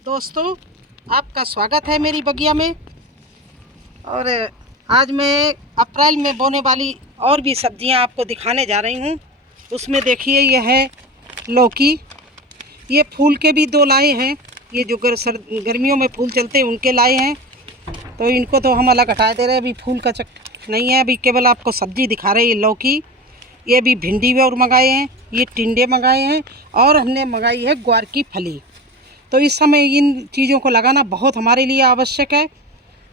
दोस्तों, आपका स्वागत है मेरी बगिया में। और आज मैं अप्रैल में बोने वाली और भी सब्जियां आपको दिखाने जा रही हूं। उसमें देखिए, यह है लौकी। ये फूल के भी दो लाए हैं। ये जो गर्मियों में फूल चलते हैं उनके लाए हैं, तो इनको तो हम अलग हटा दे रहे हैं। अभी फूल का नहीं है, अभी केवल आपको सब्जी दिखा रहे हैं। ये लौकी, ये भी भिंडी भी और मंगाए हैं, ये टिंडे मंगाए हैं, और हमने मंगाई है ग्वार की फली। तो इस समय इन चीज़ों को लगाना बहुत हमारे लिए आवश्यक है।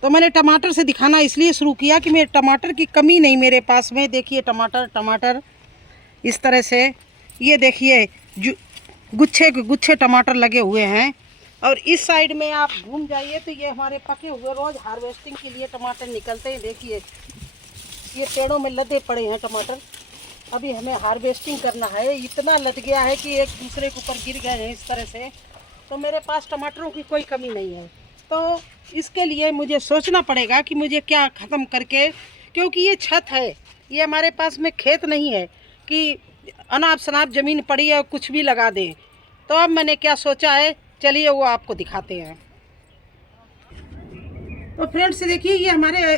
तो मैंने टमाटर से दिखाना इसलिए शुरू किया कि मेरे टमाटर की कमी नहीं मेरे पास में। देखिए टमाटर इस तरह से, ये देखिए गुच्छे के गुच्छे टमाटर लगे हुए हैं। और इस साइड में आप घूम जाइए तो ये हमारे पके हुए रोज़ हार्वेस्टिंग के लिए टमाटर निकलते हैं। देखिए ये पेड़ों में लदे पड़े हैं टमाटर। अभी हमें हार्वेस्टिंग करना है। इतना लद गया है कि एक दूसरे के ऊपर गिर गए हैं इस तरह से। तो मेरे पास टमाटरों की कोई कमी नहीं है। तो इसके लिए मुझे सोचना पड़ेगा कि मुझे क्या ख़त्म करके, क्योंकि ये छत है, ये हमारे पास में खेत नहीं है कि अनाप शनाप ज़मीन पड़ी है कुछ भी लगा दें। तो अब मैंने क्या सोचा है, चलिए वो आपको दिखाते हैं। तो फ्रेंड्स देखिए, ये हमारे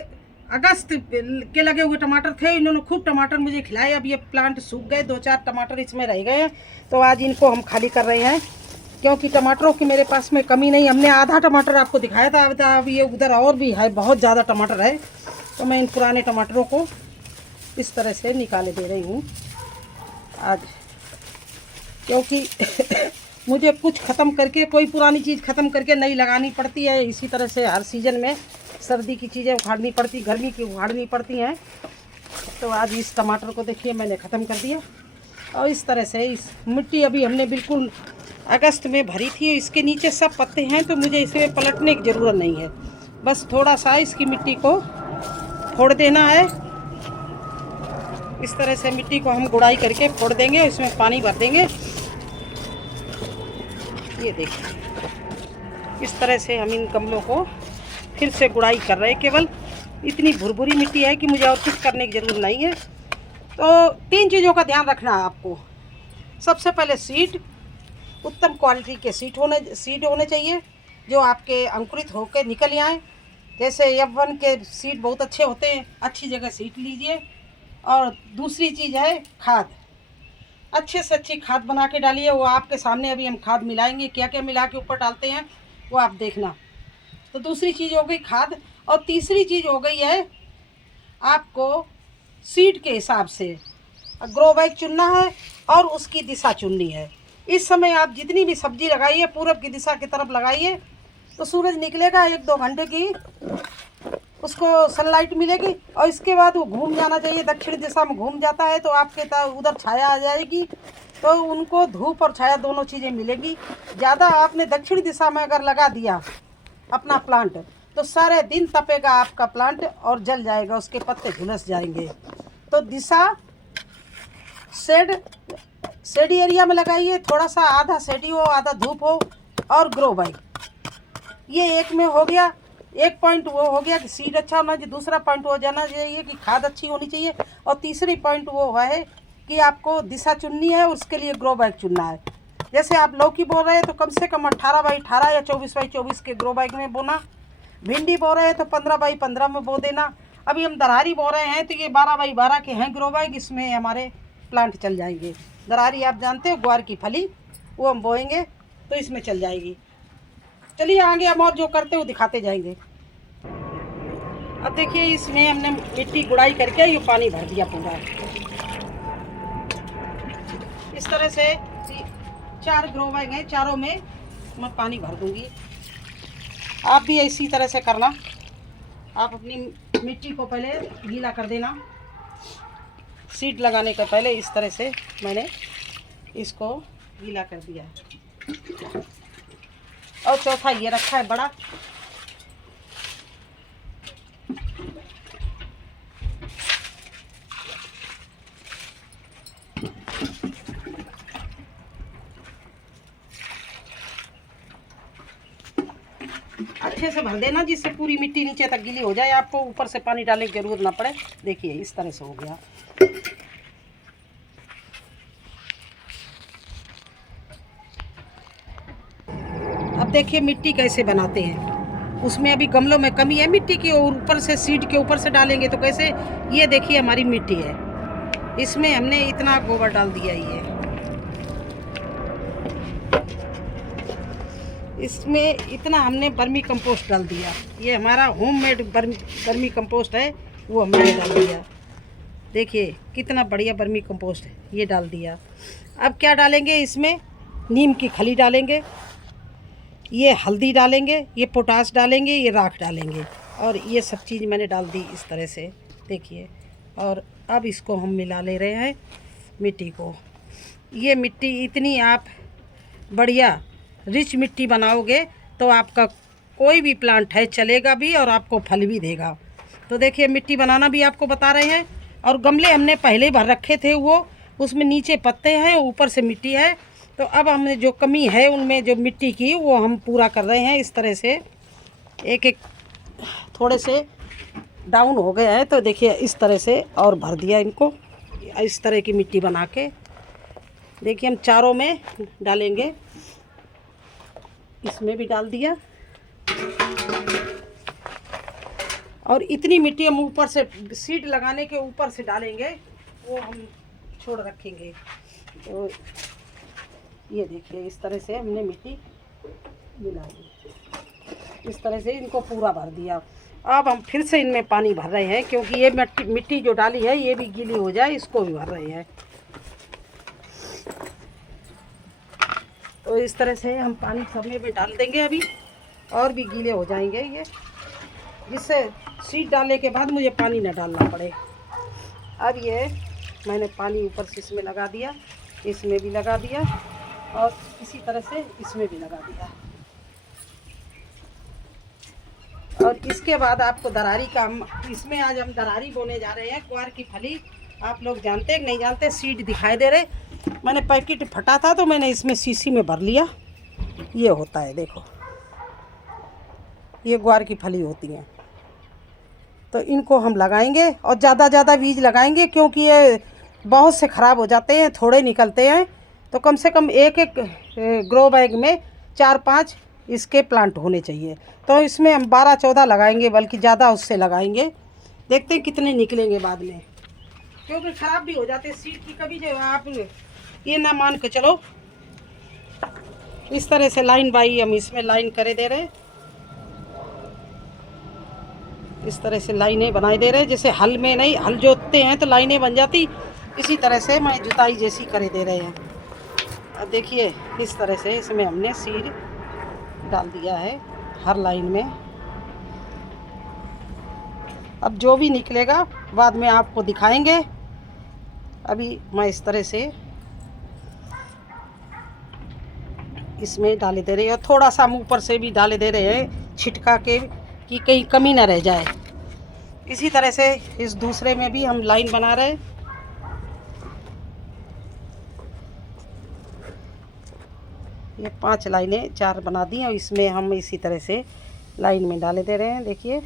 अगस्त के लगे हुए टमाटर थे। इन्होंने खूब टमाटर मुझे खिलाए। अब ये प्लांट सूख गए, 2-4 टमाटर इसमें रह गए हैं। तो आज इनको हम खाली कर रहे हैं, क्योंकि टमाटरों की मेरे पास में कमी नहीं। हमने आधा टमाटर आपको दिखाया था, अब ये उधर और भी है, बहुत ज़्यादा टमाटर है। तो मैं इन पुराने टमाटरों को इस तरह से निकाले दे रही हूँ आज, क्योंकि मुझे कुछ ख़त्म करके, कोई पुरानी चीज़ ख़त्म करके नई लगानी पड़ती है। इसी तरह से हर सीज़न में सर्दी की चीज़ें उखाड़नी पड़ती, गर्मी की उखाड़नी पड़ती हैं। तो आज इस टमाटर को देखिए मैंने ख़त्म कर दिया। और इस तरह से इस मिट्टी अभी हमने बिल्कुल अगस्त में भरी थी। इसके नीचे सब पत्ते हैं, तो मुझे इसमें पलटने की ज़रूरत नहीं है। बस थोड़ा सा इसकी मिट्टी को फोड़ देना है। इस तरह से मिट्टी को हम गुड़ाई करके फोड़ देंगे, इसमें पानी भर देंगे। ये देखिए इस तरह से हम इन गमलों को फिर से गुड़ाई कर रहे हैं। केवल इतनी भुरभुरी मिट्टी है कि मुझे और कुछ करने की ज़रूरत नहीं है। तो 3 चीज़ों का ध्यान रखना है आपको। सबसे पहले सीड, उत्तम क्वालिटी के सीड होने चाहिए, जो आपके अंकुरित होकर निकल आए। जैसे F1 के सीड बहुत अच्छे होते हैं, अच्छी जगह सीड लीजिए। और दूसरी चीज़ है खाद, अच्छे से अच्छी खाद बना के डालिए। वो आपके सामने अभी हम खाद मिलाएंगे, क्या क्या मिला के ऊपर डालते हैं वो आप देखना। तो दूसरी चीज़ हो गई खाद। और तीसरी चीज़ हो गई है आपको सीड के हिसाब से ग्रो बैग चुनना है और उसकी दिशा चुननी है। इस समय आप जितनी भी सब्जी लगाइए पूरब की दिशा की तरफ लगाइए, तो सूरज निकलेगा 1-2 घंटे की उसको सनलाइट मिलेगी, और इसके बाद वो घूम जाना चाहिए। दक्षिण दिशा में घूम जाता है तो आपके उधर छाया आ जाएगी, तो उनको धूप और छाया दोनों चीज़ें मिलेंगी। ज़्यादा आपने दक्षिण दिशा में अगर लगा दिया अपना प्लांट, तो सारे दिन तपेगा आपका प्लांट और जल जाएगा, उसके पत्ते झुलस जाएंगे। तो दिशा शेडी एरिया में लगाइए, थोड़ा सा, आधा शेडी हो आधा धूप हो। और ग्रो बैग, ये एक में हो गया। एक पॉइंट वो हो गया कि सीड अच्छा होना चाहिए, दूसरा पॉइंट हो जाना चाहिए कि खाद अच्छी होनी चाहिए, और तीसरी पॉइंट वो है कि आपको दिशा चुननी है, उसके लिए ग्रो बैग चुनना है। जैसे आप लौकी बो रहे हैं तो कम से कम 18x18 या 24x24 के ग्रो बैग में बोना। भिंडी बो रहे हैं तो 15x15 में बो देना। अभी हम दरारी बो रहे हैं तो ये 12x12 के हैं ग्रो बैग, इसमें हमारे प्लांट चल जाएंगे। दरारी आप जानते हो, ग्वार की फली, वो हम बोएंगे तो इसमें चल जाएगी। चलिए आगे हम और जो करते हो दिखाते जाएंगे। अब देखिए इसमें हमने मिट्टी गुड़ाई करके ये पानी भर दिया पूरा। इस तरह से 4 ग्रो बैग हैं, चारों में मैं पानी भर दूंगी। आप भी इसी तरह से करना। आप अपनी मिट्टी को पहले गीला कर देना, सीड लगाने के पहले। इस तरह से मैंने इसको गीला कर दिया है। और चौथा ये रखा है बड़ा। अच्छे से भर देना जिससे पूरी मिट्टी नीचे तक गीली हो जाए, आपको ऊपर से पानी डालने की जरूरत ना पड़े। देखिए इस तरह से हो गया। अब देखिए मिट्टी कैसे बनाते हैं। उसमें अभी गमलों में कमी है मिट्टी की और ऊपर से सीड के ऊपर से डालेंगे तो कैसे। ये देखिए हमारी मिट्टी है, इसमें हमने इतना गोबर डाल दिया। ये इसमें इतना हमने वर्मी कंपोस्ट डाल दिया। ये हमारा होममेड वर्मी कंपोस्ट है, वो हमने डाल दिया। देखिए कितना बढ़िया वर्मी कंपोस्ट है, ये डाल दिया। अब क्या डालेंगे इसमें, नीम की खली डालेंगे, ये हल्दी डालेंगे, ये पोटाश डालेंगे, ये राख डालेंगे और ये सब चीज़ मैंने डाल दी इस तरह से। देखिए और अब इसको हम मिला ले रहे हैं मिट्टी को। ये मिट्टी इतनी आप बढ़िया रिच मिट्टी बनाओगे तो आपका कोई भी प्लांट है चलेगा भी और आपको फल भी देगा। तो देखिए मिट्टी बनाना भी आपको बता रहे हैं। और गमले हमने पहले भर रखे थे, वो उसमें नीचे पत्ते हैं, ऊपर से मिट्टी है। तो अब हमने जो कमी है उनमें जो मिट्टी की वो हम पूरा कर रहे हैं इस तरह से। एक एक थोड़े से डाउन हो गया है तो देखिए इस तरह से और भर दिया इनको, इस तरह की मिट्टी बना के। देखिए हम चारों में डालेंगे, इसमें भी डाल दिया। और इतनी मिट्टी हम ऊपर से सीड लगाने के ऊपर से डालेंगे, वो हम छोड़ रखेंगे। तो ये देखिए इस तरह से हमने मिट्टी मिला दी, इस तरह से इनको पूरा भर दिया। अब हम फिर से इनमें पानी भर रहे हैं क्योंकि ये मिट्टी जो डाली है ये भी गीली हो जाए, इसको भी भर रहे हैं। तो इस तरह से हम पानी सब में डाल देंगे अभी, और भी गीले हो जाएंगे ये, जिससे सीड डालने के बाद मुझे पानी न डालना पड़े। अब ये मैंने पानी ऊपर से इसमें लगा दिया, इसमें भी लगा दिया और इसी तरह से इसमें भी लगा दिया। और इसके बाद आपको दरारी का इसमें आज हम दरारी बोने जा रहे हैं। ग्वार की फली आप लोग जानते हैं नहीं जानते, सीड दिखाई दे रहे। मैंने पैकेट फटा था तो मैंने इसमें शीशी में भर लिया। ये होता है, देखो ये ग्वार की फली होती हैं। तो इनको हम लगाएंगे और ज़्यादा बीज लगाएंगे क्योंकि ये बहुत से ख़राब हो जाते हैं, थोड़े निकलते हैं। तो कम से कम एक ग्रो बैग में 4-5 इसके प्लांट होने चाहिए। तो इसमें हम 12-14 लगाएंगे, बल्कि ज़्यादा उससे लगाएंगे। देखते हैं कितने निकलेंगे बाद में, क्योंकि ख़राब भी हो जाते हैं। सीड की कभी जो आप ये ना मान के चलो। इस तरह से लाइन बाई हम इसमें लाइन करे दे रहे हैं, इस तरह से लाइनें बनाए दे रहे हैं। जैसे हल में नहीं, हल जोतते हैं तो लाइनें बन जाती, इसी तरह से मैं जुताई जैसी करे दे रहे हैं। अब देखिए इस तरह से इसमें हमने सीड डाल दिया है हर लाइन में। अब जो भी निकलेगा बाद में आपको दिखाएंगे। अभी मैं इस तरह से इसमें डाले दे रहे हैं और थोड़ा सा हम ऊपर से भी डाले दे रहे हैं छिटका के, कि कहीं कमी ना रह जाए। इसी तरह से इस दूसरे में भी हम लाइन बना रहे हैं। ये 5 लाइनें 4 बना दी और इसमें हम इसी तरह से लाइन में डाले दे रहे हैं। देखिए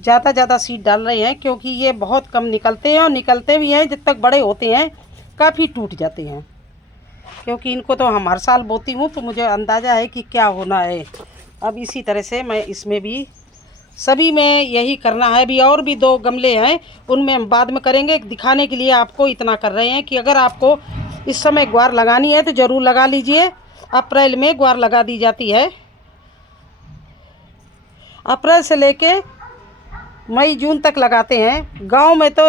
ज़्यादा सीड डाल रहे हैं क्योंकि ये बहुत कम निकलते हैं और निकलते भी हैं, जब तक बड़े होते हैं काफ़ी टूट जाते हैं। क्योंकि इनको तो हम हर साल बोती हूँ तो मुझे अंदाज़ा है कि क्या होना है। अब इसी तरह से मैं इसमें भी सभी में यही करना है। अभी और भी 2 गमले हैं, उनमें हम बाद में करेंगे। दिखाने के लिए आपको इतना कर रहे हैं कि अगर आपको इस समय ग्वार लगानी है तो ज़रूर लगा लीजिए। अप्रैल में ग्वार लगा दी जाती है। अप्रैल से लेके मई जून तक लगाते हैं। गांव में तो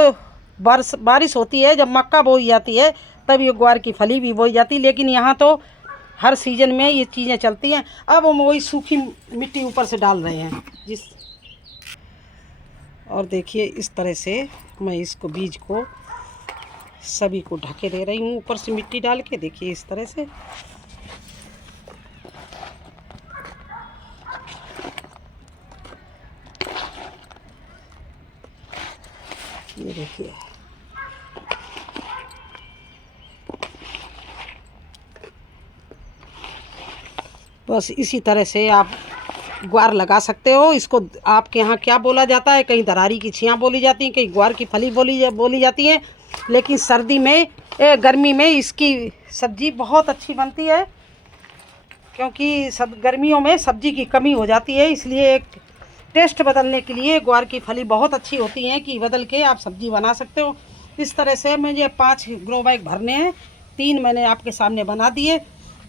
बारिश होती है, जब मक्का बोई जाती है तब ये ग्वार की फली भी बोई जाती है। लेकिन यहाँ तो हर सीज़न में ये चीज़ें चलती हैं। अब हम वही सूखी मिट्टी ऊपर से डाल रहे हैं और देखिए इस तरह से मैं इसको बीज को सभी को ढके दे रही हूँ ऊपर से मिट्टी डाल के। देखिए इस तरह से ये देखिए बस इसी तरह से आप ग्वार लगा सकते हो। इसको आपके यहाँ क्या बोला जाता है, कहीं दरारी की छियाँ बोली जाती हैं, कहीं ग्वार की फली बोली जाती हैं। लेकिन सर्दी में गर्मी में इसकी सब्ज़ी बहुत अच्छी बनती है, क्योंकि सब गर्मियों में सब्ज़ी की कमी हो जाती है, इसलिए एक टेस्ट बदलने के लिए ग्वार की फली बहुत अच्छी होती हैं कि बदल के आप सब्ज़ी बना सकते हो। इस तरह से मुझे 5 ग्रो बैग भरने हैं, 3 मैंने आपके सामने बना दिए।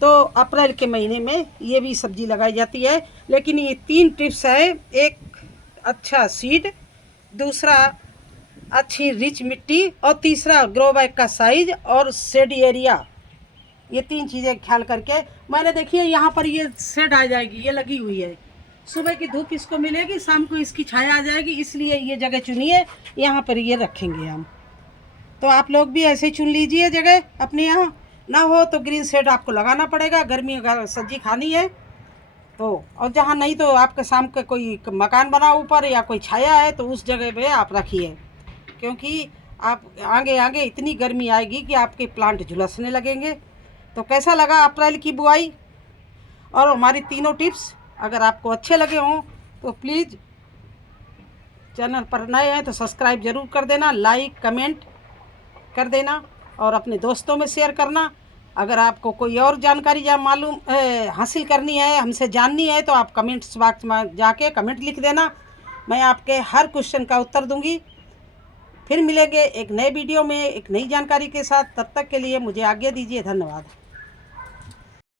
तो अप्रैल के महीने में ये भी सब्ज़ी लगाई जाती है, लेकिन ये 3 टिप्स है। एक अच्छा सीड, दूसरा अच्छी रिच मिट्टी, और तीसरा ग्रो बैग का साइज और शेड एरिया। ये 3 चीज़ें ख्याल करके मैंने देखिए यहाँ पर ये शेड आ जाएगी, ये लगी हुई है, सुबह की धूप इसको मिलेगी, शाम को इसकी छाया आ जाएगी, इसलिए ये जगह चुनी है, यहाँ पर ये रखेंगे हम। तो आप लोग भी ऐसे चुन लीजिए जगह अपने यहाँ, ना हो तो ग्रीन शेड आपको लगाना पड़ेगा, गर्मी अगर सब्जी खानी है तो। और जहाँ नहीं तो आपके सामने का कोई मकान बना ऊपर या कोई छाया है तो उस जगह पे आप रखिए, क्योंकि आप आगे आगे इतनी गर्मी आएगी कि आपके प्लांट झुलसने लगेंगे। तो कैसा लगा अप्रैल की बुआई और हमारी तीनों टिप्स? अगर आपको अच्छे लगे हों तो प्लीज़ चैनल पर नए हैं तो सब्सक्राइब ज़रूर कर देना, लाइक कमेंट कर देना और अपने दोस्तों में शेयर करना। अगर आपको कोई और जानकारी मालूम हासिल करनी है, हमसे जाननी है, तो आप कमेंट्स बॉक्स में जाके कमेंट लिख देना, मैं आपके हर क्वेश्चन का उत्तर दूंगी। फिर मिलेंगे एक नए वीडियो में एक नई जानकारी के साथ, तब तक के लिए मुझे आज्ञा दीजिए। धन्यवाद।